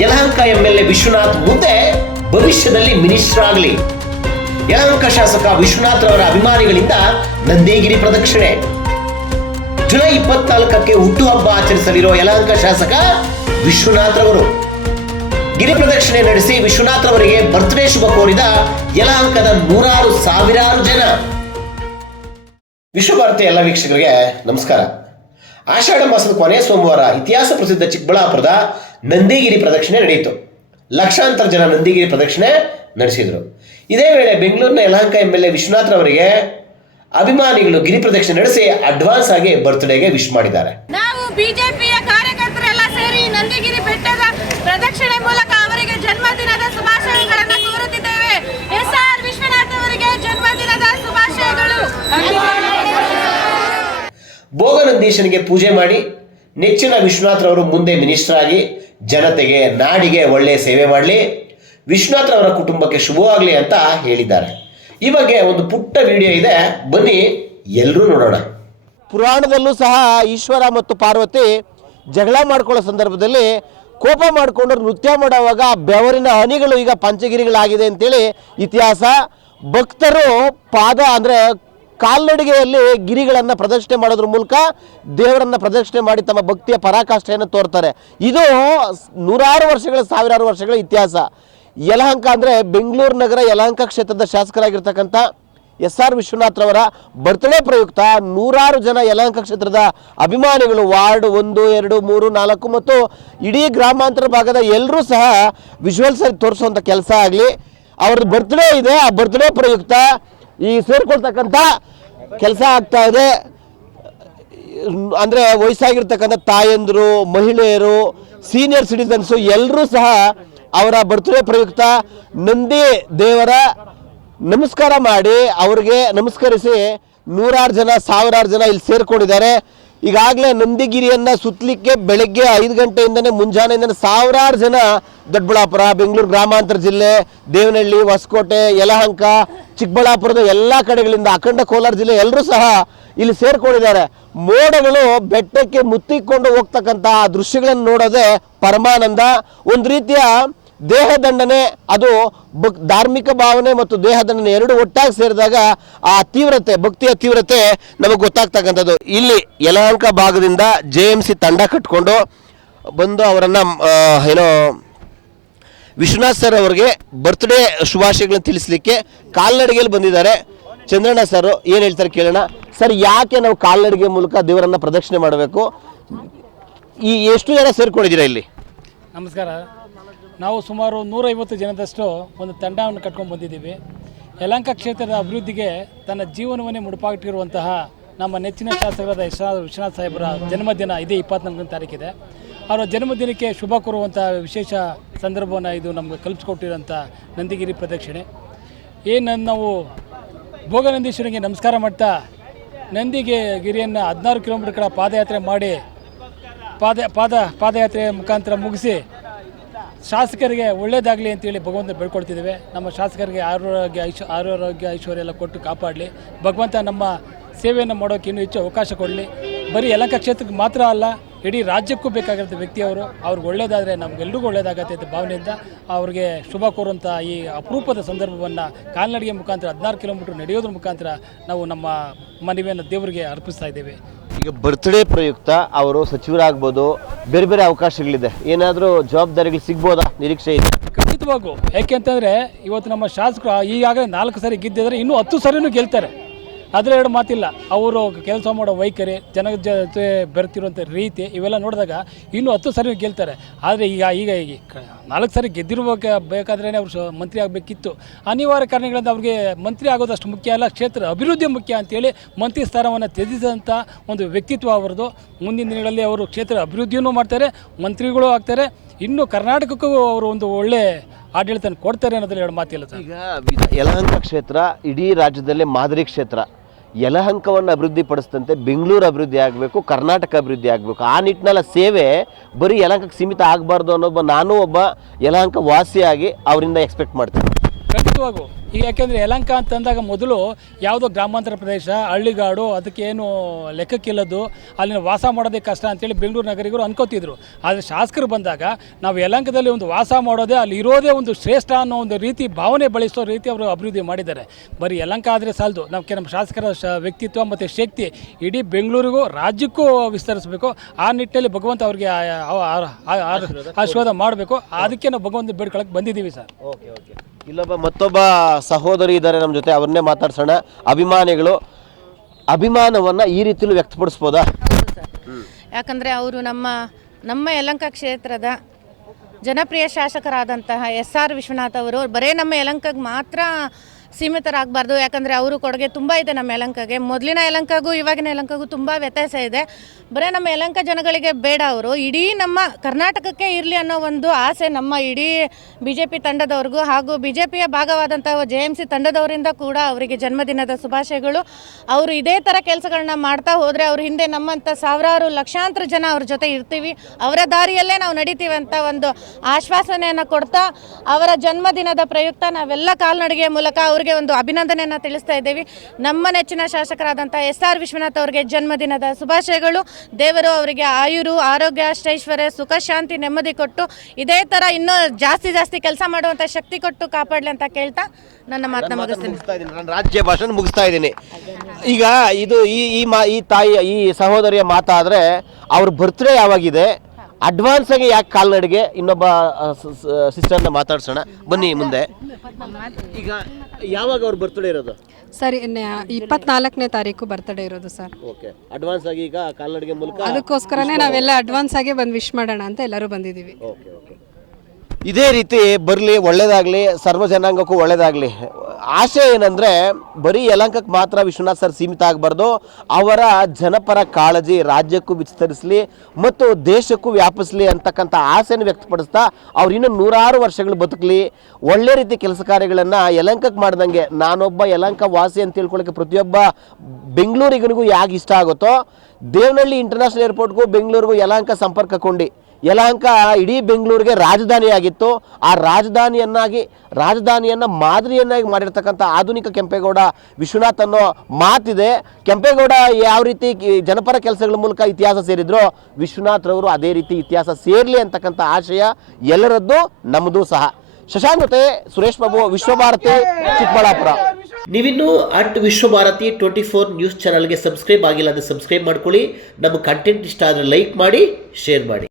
Yelahanka M L A Vishwanath ಮುಂದೆ ಭವಿಷ್ಯದಲ್ಲಿ minister ಆಗಲಿ. ಯಲಹಂಕ ಶಾಸಕ ವಿಶ್ವನಾಥ್ ರವರ ಅಭಿಮಾನಿಗಳಿಂದ ನಂದಿಗಿರಿ ಪ್ರದಕ್ಷಿಣೆ. ಜುಲೈ ಇಪ್ಪತ್ನಾಲ್ಕಕ್ಕೆ ಹುಟ್ಟುಹಬ್ಬ ಆಚರಿಸಲಿರುವ ಯಲಹಂಕ ಶಾಸಕ ವಿಶ್ವನಾಥ್ ರವರು. ಗಿರಿ ಪ್ರದಕ್ಷಿಣೆ ನಡೆಸಿ ವಿಶ್ವನಾಥ್ ರವರಿಗೆ ಬರ್ತ್ಡೇ ಶುಭ ಕೋರಿದ ಯಲಹಂಕದ ನೂರಾರು ಸಾವಿರಾರು ಜನ. ವಿಶ್ವಭಾರತಿ ಎಲ್ಲ ವೀಕ್ಷಕರಿಗೆ ನಮಸ್ಕಾರ. ಆಷಾಢ ಮಾಸದ ಕೊನೆಯ ಸೋಮವಾರ ಇತಿಹಾಸ ಪ್ರಸಿದ್ಧ ಚಿಕ್ಕಬಳ್ಳಾಪುರದ ನಂದಿಗಿರಿ ಪ್ರದಕ್ಷಿಣೆ ನಡೆಯಿತು. ಲಕ್ಷಾಂತರ ಜನ ನಂದಿಗಿರಿ ಪ್ರದಕ್ಷಿಣೆ ನಡೆಸಿದರು. ಇದೇ ವೇಳೆ ಬೆಂಗಳೂರಿನ Yelahanka M L A Vishwanath ರವರಿಗೆ ಅಭಿಮಾನಿಗಳು ಗಿರಿ ಪ್ರದಕ್ಷಿಣೆ ನಡೆಸಿ ಅಡ್ವಾನ್ಸ್ ಆಗಿ ಬರ್ತ್ಡೇಗೆ ವಿಶ್ ಮಾಡಿದ್ದಾರೆ. ನಾವು ಬಿಜೆಪಿಯ ಕಾರ್ಯಕರ್ತರೆಲ್ಲ ಸೇರಿ ನಂದಿಗಿರಿ ಬೆಟ್ಟದ ಪ್ರದಕ್ಷಿಣೆ ಮೂಲಕ ಅವರಿಗೆ ಜನ್ಮದಿನದ ಶುಭಾಶಯಗಳನ್ನು ಕೋರುತ್ತಿದ್ದೇವೆ ಎಸ್ ಆರ್ ವಿಶ್ವನಾಥ್ ಅವರಿಗೆ ಜನ್ಮದಿನದ ಶುಭಾಶಯಗಳು ಭೋಗನಂದೀಶನಿಗೆ ಪೂಜೆ ಮಾಡಿ ನೆಚ್ಚಿನ ವಿಶ್ವನಾಥ್ರವರು ಮುಂದೆ ಮಿನಿಸ್ಟರ್ ಆಗಿ ಜನತೆಗೆ, ನಾಡಿಗೆ ಒಳ್ಳೆಯ ಸೇವೆ ಮಾಡಲಿ, ವಿಶ್ವನಾಥ್ರವರ ಕುಟುಂಬಕ್ಕೆ ಶುಭವಾಗಲಿ ಅಂತ ಹೇಳಿದ್ದಾರೆ. ಈ ಬಗ್ಗೆ ಒಂದು ಪುಟ್ಟ ವಿಡಿಯೋ ಇದೆ, ಬನ್ನಿ ಎಲ್ಲರೂ ನೋಡೋಣ. ಪುರಾಣದಲ್ಲೂ ಸಹ ಈಶ್ವರ ಮತ್ತು ಪಾರ್ವತಿ ಜಗಳ ಮಾಡ್ಕೊಳ್ಳೋ ಸಂದರ್ಭದಲ್ಲಿ ಕೋಪ ಮಾಡಿಕೊಂಡು ನೃತ್ಯ ಮಾಡುವಾಗ ಬೆವರಿನ ಹನಿಗಳು ಈಗ ಪಂಚಗಿರಿಗಳಾಗಿದೆ ಅಂತೇಳಿ ಇತಿಹಾಸ. ಭಕ್ತರು ಪಾದ ಅಂದರೆ ಕಾಲ್ನಡಿಗೆಯಲ್ಲಿ ಗಿರಿಗಳನ್ನು ಪ್ರದರ್ಶನೆ ಮಾಡೋದ್ರ ಮೂಲಕ ದೇವರನ್ನ ಪ್ರದರ್ಶನೆ ಮಾಡಿ ತಮ್ಮ ಭಕ್ತಿಯ ಪರಾಕಾಷ್ಠೆಯನ್ನು ತೋರ್ತಾರೆ. ಇದು ನೂರಾರು ವರ್ಷಗಳ, ಸಾವಿರಾರು ವರ್ಷಗಳ ಇತಿಹಾಸ. ಯಲಹಂಕ ಅಂದರೆ ಬೆಂಗಳೂರು ನಗರ ಯಲಹಂಕ ಕ್ಷೇತ್ರದ ಶಾಸಕರಾಗಿರ್ತಕ್ಕಂಥ ಎಸ್ ಆರ್ ವಿಶ್ವನಾಥ್ ರವರ ಬರ್ತ್ಡೇ ಪ್ರಯುಕ್ತ ನೂರಾರು ಜನ ಯಲಹಂಕ ಕ್ಷೇತ್ರದ ಅಭಿಮಾನಿಗಳು ವಾರ್ಡ್ ಒಂದು, ಎರಡು, ಮೂರು, ನಾಲ್ಕು ಮತ್ತು ಇಡೀ ಗ್ರಾಮಾಂತರ ಭಾಗದ ಎಲ್ಲರೂ ಸಹ ವಿಜುವಲ್ಸ್ ತೋರಿಸುವಂಥ ಕೆಲಸ ಆಗಲಿ. ಅವ್ರದ್ದು ಬರ್ತ್ಡೇ ಇದೆ. ಆ ಬರ್ತ್ಡೇ ಪ್ರಯುಕ್ತ ಈ ಸೇರ್ಕೊಳ್ತಕ್ಕಂಥ ಕೆಲಸ ಆಗ್ತಾ ಇದೆ. ಅಂದರೆ ವಯಸ್ಸಾಗಿರ್ತಕ್ಕಂಥ ತಾಯಂದರು, ಮಹಿಳೆಯರು ಸೀನಿಯರ್ ಸಿಟಿಸನ್ಸು ಎಲ್ಲರೂ ಸಹ ಅವರ ಬರ್ತ್ಡೇ ಪ್ರಯುಕ್ತ ನಂದಿ ದೇವರ ನಮಸ್ಕಾರ ಮಾಡಿ, ಅವ್ರಿಗೆ ನಮಸ್ಕರಿಸಿ ನೂರಾರು ಜನ, ಸಾವಿರಾರು ಜನ ಇಲ್ಲಿ ಸೇರ್ಕೊಂಡಿದ್ದಾರೆ. ಈಗಾಗಲೇ ನಂದಿಗಿರಿಯನ್ನು ಸುತ್ತಲಿಕ್ಕೆ ಬೆಳಗ್ಗೆ ಐದು ಗಂಟೆಯಿಂದನೇ ಮುಂಜಾನೆಯಿಂದನೇ ಸಾವಿರಾರು ಜನ ದೊಡ್ಡಬಳ್ಳಾಪುರ, ಬೆಂಗಳೂರು ಗ್ರಾಮಾಂತರ ಜಿಲ್ಲೆ, ದೇವನಹಳ್ಳಿ, ಹೊಸಕೋಟೆ, ಯಲಹಂಕ, ಚಿಕ್ಕಬಳ್ಳಾಪುರದ ಎಲ್ಲ ಕಡೆಗಳಿಂದ ಅಖಂಡ ಕೋಲಾರ ಜಿಲ್ಲೆ ಎಲ್ಲರೂ ಸಹ ಇಲ್ಲಿ ಸೇರ್ಕೊಂಡಿದ್ದಾರೆ. ಮೋಡಗಳು ಬೆಟ್ಟಕ್ಕೆ ಮುತ್ತಿಕೊಂಡು ಹೋಗ್ತಕ್ಕಂಥ ಆ ದೃಶ್ಯಗಳನ್ನು ನೋಡೋದೇ ಪರಮಾನಂದ. ಒಂದು ರೀತಿಯ ದೇಹದಂಡನೆ ಅದು ಭಕ್ ಧಾರ್ಮಿಕ ಭಾವನೆ ಮತ್ತು ದೇಹದಂಡನೆ ಎರಡು ಒಟ್ಟಾಗಿ ಸೇರಿದಾಗ ಆ ತೀವ್ರತೆ, ಭಕ್ತಿಯ ತೀವ್ರತೆ ನಮಗೆ ಗೊತ್ತಾಗ್ತಕ್ಕಂಥದ್ದು. ಇಲ್ಲಿ ಯಲಹಂಕ ಭಾಗದಿಂದ ಜೆ ಎಂ ಸಿ ತಂಡ ಕಟ್ಕೊಂಡು ಬಂದು ಅವರನ್ನು ಏನೋ ವಿಶ್ವನಾಥ್ ಸರ್ ಅವರಿಗೆ ಬರ್ತ್ಡೇ ಶುಭಾಶಯಗಳನ್ನು ತಿಳಿಸ್ಲಿಕ್ಕೆ ಕಾಲ್ನಡಿಗೆಯಲ್ಲಿ ಬಂದಿದ್ದಾರೆ. ಚಂದ್ರಣ್ಣ ಸರ್, ಏನು ಹೇಳ್ತಾರೆ ಕೇಳೋಣ. ಸರ್, ಯಾಕೆ ನಾವು ಕಾಲ್ನಡಿಗೆ ಮೂಲಕ ದೇವರನ್ನ ಪ್ರದಕ್ಷಿಣೆ ಮಾಡಬೇಕು? ಈ ಎಷ್ಟು ಜನ ಸೇರ್ಕೊಂಡಿದ್ದೀರಾ ಇಲ್ಲಿ? ನಮಸ್ಕಾರ. ನಾವು ಸುಮಾರು ನೂರೈವತ್ತು ಜನದಷ್ಟು ಒಂದು ತಂಡವನ್ನು ಕಟ್ಕೊಂಡು ಬಂದಿದ್ದೀವಿ. ಯಲಂಕ ಕ್ಷೇತ್ರದ ಅಭಿವೃದ್ಧಿಗೆ ತನ್ನ ಜೀವನವನ್ನೇ ಮುಡುಪಾಗಿಟ್ಟಿರುವಂತಹ ನಮ್ಮ ನೆಚ್ಚಿನ ಶಾಸಕರಾದ ವಿಶ್ವನಾಥ ವಿಶ್ವನಾಥ ಸಾಹೇಬರ ಜನ್ಮದಿನ ಇದೇ ಇಪ್ಪತ್ತ್ನಾಲ್ಕನೇ ತಾರೀಕಿದೆ. ಅವರ ಜನ್ಮದಿನಕ್ಕೆ ಶುಭ ಕೋರುವಂಥ ವಿಶೇಷ ಸಂದರ್ಭವನ್ನು ಇದು ನಮಗೆ ಕಲ್ಪಿಸ್ಕೊಟ್ಟಿರೋಂಥ ನಂದಿಗಿರಿ ಪ್ರದಕ್ಷಿಣೆ. ಏನು ನಾವು ಭೋಗನಂದೀಶ್ವರಿಗೆ ನಮಸ್ಕಾರ ಮಾಡ್ತಾ ನಂದಿಗೆ ಗಿರಿಯನ್ನು ಹದಿನಾರು ಕಿಲೋಮೀಟರ್ಗಳ ಪಾದಯಾತ್ರೆ ಮಾಡಿ ಪಾದ ಪಾದ ಪಾದಯಾತ್ರೆ ಮುಖಾಂತರ ಮುಗಿಸಿ ಶಾಸಕರಿಗೆ ಒಳ್ಳೇದಾಗಲಿ ಅಂತೇಳಿ ಭಗವಂತ ಬೇಡ್ಕೊಳ್ತಿದ್ದೇವೆ. ನಮ್ಮ ಶಾಸಕರಿಗೆ ಆರೋಗ್ಯ ಐಶ್, ಆರೋಗ್ಯ ಐಶ್ವರ್ಯ ಎಲ್ಲ ಕೊಟ್ಟು ಕಾಪಾಡಲಿ. ಭಗವಂತ ನಮ್ಮ ಸೇವೆಯನ್ನು ಮಾಡೋಕ್ಕೆ ಇನ್ನೂ ಹೆಚ್ಚು ಅವಕಾಶ ಕೊಡಲಿ. ಬರೀ ಯಲಂಕ ಕ್ಷೇತ್ರಕ್ಕೆ ಮಾತ್ರ ಅಲ್ಲ ಇಡೀ ರಾಜ್ಯಕ್ಕೂ ಬೇಕಾಗಿರೋದು ವ್ಯಕ್ತಿ ಅವರು. ಅವ್ರಿಗೆ ಒಳ್ಳೇದಾದರೆ ನಮಗೆಲ್ಲರಿಗೂ ಒಳ್ಳೇದಾಗತ್ತೆ ಅಂತ ಭಾವನೆಯಿಂದ ಅವ್ರಿಗೆ ಶುಭ ಕೋರುವಂಥ ಈ ಅಪರೂಪದ ಸಂದರ್ಭವನ್ನು ಕಾಲ್ನಡಿಗೆ ಮುಖಾಂತರ ಹದಿನಾರು ಕಿಲೋಮೀಟ್ರ್ ನಡೆಯೋದ್ರ ಮುಖಾಂತರ ನಾವು ನಮ್ಮ ಮನವಿಯನ್ನು ದೇವರಿಗೆ ಅರ್ಪಿಸ್ತಾ ಇದ್ದೇವೆ. ಈಗ ಬರ್ತ್ಡೇ ಪ್ರಯುಕ್ತ ಅವರು ಸಚಿವರಾಗ್ಬೋದು ಬೇರೆ ಬೇರೆ ಅವಕಾಶಗಳಿದೆ. ಏನಾದರೂ ಜವಾಬ್ದಾರಿಗಳು ಸಿಗ್ಬೋದಾ? ನಿರೀಕ್ಷೆ ಇದೆ. ಖಂಡಿತವಾಗೂ. ಯಾಕೆಂತಂದರೆ ಇವತ್ತು ನಮ್ಮ ಶಾಸಕರು ಈಗಾಗಲೇ ನಾಲ್ಕು ಸಾರಿ ಗೆದ್ದಿದ್ದಾರೆ ಇನ್ನೂ ಹತ್ತು ಸಾರಿನೂ ಗೆಲ್ತಾರೆ. ಅದರ ಎರಡು ಮಾತಿಲ್ಲ. ಅವರು ಕೆಲಸ ಮಾಡೋ ವೈಖರಿ, ಜನ ಜೊತೆ ಬೆರೆತಿರುವಂಥ ರೀತಿ ಇವೆಲ್ಲ ನೋಡಿದಾಗ ಇನ್ನೂ ಹತ್ತು ಸಾರಿ ಗೆಲ್ತಾರೆ. ಆದರೆ ಈಗ ಈಗ ಈಗ ನಾಲ್ಕು ಸಾರಿ ಗೆದ್ದಿರ್ಬೇಕು ಬೇಕಾದ್ರೇ ಅವರು ಮಂತ್ರಿ ಆಗಬೇಕಿತ್ತು. ಅನಿವಾರ್ಯ ಕಾರಣಗಳಿಂದ ಅವ್ರಿಗೆ ಮಂತ್ರಿ ಆಗೋದಷ್ಟು ಮುಖ್ಯ ಅಲ್ಲ, ಕ್ಷೇತ್ರ ಅಭಿವೃದ್ಧಿ ಮುಖ್ಯ ಅಂತೇಳಿ ಮಂತ್ರಿ ಸ್ಥಾನವನ್ನು ತ್ಯಜಿಸಿದಂಥ ಒಂದು ವ್ಯಕ್ತಿತ್ವ ಅವರದು ಮುಂದಿನ ದಿನಗಳಲ್ಲಿ ಅವರು ಕ್ಷೇತ್ರ ಅಭಿವೃದ್ಧಿಯೂ ಮಾಡ್ತಾರೆ, ಮಂತ್ರಿಗಳು ಆಗ್ತಾರೆ. ಇನ್ನು ಕರ್ನಾಟಕಕ್ಕೂ ಅವರು ಒಂದು ಒಳ್ಳೆ ಆಡಳಿತ ಕೊಡ್ತಾರೆ ಅನ್ನೋದ್ರಲ್ಲಿ ಎರಡು ಮಾತಿಲ್ಲ ಸರ್. ಈಗ ಯಲಹಂಕ ಕ್ಷೇತ್ರ ಇಡೀ ರಾಜ್ಯದಲ್ಲೇ ಮಾದರಿ ಕ್ಷೇತ್ರ. ಯಲಹಂಕವನ್ನು ಅಭಿವೃದ್ಧಿಪಡಿಸಿದಂತೆ ಬೆಂಗಳೂರು ಅಭಿವೃದ್ಧಿ ಆಗಬೇಕು, ಕರ್ನಾಟಕ ಅಭಿವೃದ್ಧಿ ಆಗಬೇಕು. ಆ ನಿಟ್ಟಿನಲ್ಲಿ ಸೇವೆ ಬರೀ ಯಲಹಂಕಕ್ಕೆ ಸೀಮಿತ ಆಗಬಾರ್ದು ಅನ್ನೋದು ನಾನು ಒಬ್ಬ ಯಲಹಂಕ ವಾಸಿಯಾಗಿ ಅವರಿಂದ ಎಕ್ಸ್ಪೆಕ್ಟ್ ಮಾಡ್ತೀನಿ. ಖಂಡಿತವಾಗೂ ಈಗ ಯಾಕೆಂದರೆ ಯಲಂಕ ಅಂತಂದಾಗ ಮೊದಲು ಯಾವುದೋ ಗ್ರಾಮಾಂತರ ಪ್ರದೇಶ ಹಳ್ಳಿಗಾಡು ಅದಕ್ಕೇನು ಲೆಕ್ಕಕ್ಕಿಲ್ಲದ್ದು ಅಲ್ಲಿನ ವಾಸ ಮಾಡೋದೇ ಕಷ್ಟ ಅಂತೇಳಿ ಬೆಂಗಳೂರು ನಗರಿಗರು ಅನ್ಕೋತಿದ್ರು ಆದರೆ ಶಾಸಕರು ಬಂದಾಗ ನಾವು ಯಲಂಕದಲ್ಲಿ ಒಂದು ವಾಸ ಮಾಡೋದೇ ಅಲ್ಲಿ ಇರೋದೇ ಒಂದು ಶ್ರೇಷ್ಠ ಅನ್ನೋ ಒಂದು ರೀತಿ ಭಾವನೆ ಬಳಸೋ ರೀತಿ ಅವರು ಅಭಿವೃದ್ಧಿ ಮಾಡಿದ್ದಾರೆ ಬರೀ ಯಲಂಕ ಆದರೆ ಸಾಲದು ನಾವು ನಮ್ಮ ಶಾಸಕರ ವ್ಯಕ್ತಿತ್ವ ಮತ್ತು ಶಕ್ತಿ ಇಡೀ ಬೆಂಗಳೂರಿಗೂ ರಾಜ್ಯಕ್ಕೂ ವಿಸ್ತರಿಸಬೇಕು ಆ ನಿಟ್ಟಿನಲ್ಲಿ ಭಗವಂತ ಅವ್ರಿಗೆ ಆಶೀರ್ವಾದ ಮಾಡಬೇಕು ಅದಕ್ಕೆ ನಾವು ಭಗವಂತ ಬೇಡ್ಕೊಳಕ್ಕೆ ಬಂದಿದ್ದೀವಿ ಸರ್ ಓಕೆ ಓಕೆ ಇಲ್ಲೊಬ್ಬ ಮತ್ತೊಬ್ಬ ಸಹೋದರಿ ಇದ್ದಾರೆ ನಮ್ಮ ಜೊತೆ, ಅವ್ರನ್ನೇ ಮಾತಾಡ್ಸೋಣ. ಅಭಿಮಾನಿಗಳು, ಅಭಿಮಾನವನ್ನ ಈ ರೀತಿಲೂ ವ್ಯಕ್ತಪಡಿಸ್ಬೋದಾ? ಯಾಕಂದರೆ ಅವರು ನಮ್ಮ ನಮ್ಮ ಯಲಂಕ ಕ್ಷೇತ್ರದ ಜನಪ್ರಿಯ ಶಾಸಕರಾದಂತಹ ಎಸ್ ಆರ್ ವಿಶ್ವನಾಥ್ ಅವರು ಬರೇ ನಮ್ಮ ಯಲಂಕಗೆ ಮಾತ್ರ ಸೀಮಿತರಾಗಬಾರ್ದು, ಯಾಕಂದರೆ ಅವರು ಕೊಡುಗೆ ತುಂಬ ಇದೆ ನಮ್ಮ ಯಲಂಕಗೆ. ಮೊದಲಿನ ಯಲಂಕಗೂ ಇವಾಗಿನ ಯಲಂಕಗೂ ತುಂಬ ವ್ಯತ್ಯಾಸ ಇದೆ. ಬರೀ ನಮ್ಮ ಯಲಂಕ ಜನಗಳಿಗೆ ಬೇಡ ಅವರು. ಇಡೀ ನಮ್ಮ ಕರ್ನಾಟಕಕ್ಕೆ ಇರಲಿ ಅನ್ನೋ ಒಂದು ಆಸೆ ನಮ್ಮ ಇಡೀ ಬಿ ಜೆ ಪಿ ತಂಡದವ್ರಿಗೂ ಹಾಗೂ ಬಿ ಜೆ ಪಿಯ ಭಾಗವಾದಂಥ ಜೆ ಎಂ ಸಿ ತಂಡದವರಿಂದ ಕೂಡ ಅವರಿಗೆ ಜನ್ಮದಿನದ ಶುಭಾಶಯಗಳು. ಅವರು ಇದೇ ಥರ ಕೆಲಸಗಳನ್ನ ಮಾಡ್ತಾ ಹೋದರೆ ಅವ್ರ ಹಿಂದೆ ನಮ್ಮಂಥ ಸಾವಿರಾರು ಲಕ್ಷಾಂತರ ಜನ ಅವ್ರ ಜೊತೆ ಇರ್ತೀವಿ. ಅವರ ದಾರಿಯಲ್ಲೇ ನಾವು ನಡಿತೀವಿ ಅಂತ ಒಂದು ಆಶ್ವಾಸನೆಯನ್ನು ಕೊಡ್ತಾ ಅವರ ಜನ್ಮದಿನದ ಪ್ರಯುಕ್ತ ನಾವೆಲ್ಲ ಕಾಲ್ನಡಿಗೆ ಮೂಲಕ ಅವರಿಗೆ ಒಂದು ಅಭಿನಂದನೆಯನ್ನು ತಿಳಿಸ್ತಾ ಇದ್ದೀವಿ. ನಮ್ಮ ನೆಚ್ಚಿನ ಶಾಸಕರಾದಂಥ ಎಸ್ ಆರ್ ವಿಶ್ವನಾಥ್ ಅವರಿಗೆ ಜನ್ಮದಿನದ ಶುಭಾಶಯಗಳು. ದೇವರು ಅವರಿಗೆ ಆಯುರು ಆರೋಗ್ಯ ಅಷ್ಟೈಶ್ವರ್ಯ ಸುಖ ಶಾಂತಿ ನೆಮ್ಮದಿ ಕೊಟ್ಟು ಇದೇ ಥರ ಇನ್ನೂ ಜಾಸ್ತಿ ಜಾಸ್ತಿ ಕೆಲಸ ಮಾಡುವಂಥ ಶಕ್ತಿ ಕೊಟ್ಟು ಕಾಪಾಡಲಿ ಅಂತ ಕೇಳ್ತಾ ನನ್ನ ಮಾತನ್ನ ಮುಗಿಸ್ತೀನಿ. ನಾನು ರಾಜ್ಯ ಭಾಷಣ ಮುಗಿಸ್ತಾ ಇದ್ದೀನಿ. ಈಗ ಇದು ಈ ಈ ಮಾ ಈ ತಾಯಿ ಈ ಸಹೋದರಿಯ ಮಾತಾದ್ರೆ ಅವ್ರ ಬರ್ತ್ಡೇ ಯಾವಾಗಿದೆ? ಅಡ್ವಾನ್ಸ್ ಆಗಿ ಯಾಕೆ ಕಾಲ್ನಡಿಗೆ ಇನ್ನೊಬ್ಬ ಸಿಸ್ಟರ್ನ ಮಾತಾಡ್ಸೋಣ. ಬನ್ನಿ ಮುಂದೆ. ಈಗ ಯಾವಾಗ ಅವ್ರ ಬರ್ತಡೇ ಇರೋದು? ಸರಿ ಇಪ್ಪತ್ನಾಲ್ಕನೇ ತಾರೀಕು ಬರ್ತಡೇ ಇರೋದು ಸರ್ ಓಕೆ ಅಡ್ವಾನ್ಸ್ ಆಗಿ ಈಗ ಕಾಲ್ನಡಿಗೆ ಮೂಲಕ ಅದಕ್ಕೋಸ್ಕರನೇ ನಾವೆಲ್ಲ ಅಡ್ವಾನ್ಸ್ ಆಗಿ ಬಂದು ವಿಶ್ ಮಾಡೋಣ ಅಂತ ಎಲ್ಲರೂ ಬಂದಿದ್ದೀವಿ. ಓಕೆ ಓಕೆ ಇದೇ ರೀತಿ ಬರಲಿ ಒಳ್ಳೇದಾಗಲಿ ಸರ್ವ ಜನಾಂಗಕ್ಕೂ ಒಳ್ಳೇದಾಗಲಿ. ಆಶೆ ಏನಂದರೆ ಬರೀ ಯಲಂಕಕ್ಕೆ ಮಾತ್ರ ವಿಶ್ವನಾಥ್ ಸರ್ ಸೀಮಿತ ಆಗಬಾರ್ದು, ಅವರ ಜನಪರ ಕಾಳಜಿ ರಾಜ್ಯಕ್ಕೂ ವಿಸ್ತರಿಸಲಿ ಮತ್ತು ದೇಶಕ್ಕೂ ವ್ಯಾಪಿಸಲಿ ಅಂತಕ್ಕಂಥ ಆಸೆಯನ್ನು ವ್ಯಕ್ತಪಡಿಸ್ತಾ ಅವ್ರು ಇನ್ನೂ ನೂರಾರು ವರ್ಷಗಳು ಬದುಕಲಿ. ಒಳ್ಳೆ ರೀತಿ ಕೆಲಸ ಕಾರ್ಯಗಳನ್ನು ಯಲಂಕಕ್ಕೆ ಮಾಡ್ದಂಗೆ ನಾನೊಬ್ಬ ಯಲಂಕ ವಾಸಿ ಅಂತ ತಿಳ್ಕೊಳ್ಳೋಕ್ಕೆ ಪ್ರತಿಯೊಬ್ಬ ಬೆಂಗಳೂರಿಗನಿಗೂ ಯಾಕೆ ಇಷ್ಟ ಆಗುತ್ತೋ, ದೇವನಹಳ್ಳಿ ಇಂಟರ್ನ್ಯಾಷನಲ್ ಏರ್ಪೋರ್ಟ್ಗೂ ಬೆಂಗಳೂರಿಗೂ ಯಲಂಕ ಸಂಪರ್ಕ ಕೊಂಡಿ ಯಲಹಂಕ ಇಡೀ ಬೆಂಗಳೂರಿಗೆ ರಾಜಧಾನಿಯಾಗಿತ್ತು. ಆ ರಾಜಧಾನಿಯನ್ನಾಗಿ, ರಾಜಧಾನಿಯನ್ನು ಮಾದರಿಯನ್ನಾಗಿ ಮಾಡಿರ್ತಕ್ಕಂಥ ಆಧುನಿಕ ಕೆಂಪೇಗೌಡ ವಿಶ್ವನಾಥ್ ಅನ್ನೋ ಮಾತಿದೆ. ಕೆಂಪೇಗೌಡ ಯಾವ ರೀತಿ ಜನಪರ ಕೆಲಸಗಳ ಮೂಲಕ ಇತಿಹಾಸ ಸೇರಿದ್ರೋ ವಿಶ್ವನಾಥ್ರವರು ಅದೇ ರೀತಿ ಇತಿಹಾಸ ಸೇರಲಿ ಅಂತಕ್ಕಂಥ ಆಶಯ ಎಲ್ಲರದ್ದು, ನಮ್ಮದು ಸಹ. ಶಶಾಂಕ್ ಜೊತೆ ಸುರೇಶ್ ಬಾಬು, ವಿಶ್ವಭಾರತಿ, ಚಿಕ್ಕಬಳ್ಳಾಪುರ. ನೀವಿನ್ನೂ at Vishwabharati twenty four news ಚಾನಲ್ಗೆ ಸಬ್ಸ್ಕ್ರೈಬ್ ಆಗಿಲ್ಲ ಅಂದರೆ ಸಬ್ಸ್ಕ್ರೈಬ್ ಮಾಡ್ಕೊಳ್ಳಿ. ನಮ್ಮ ಕಂಟೆಂಟ್ ಇಷ್ಟ ಆದರೆ ಲೈಕ್ ಮಾಡಿ, ಶೇರ್ ಮಾಡಿ.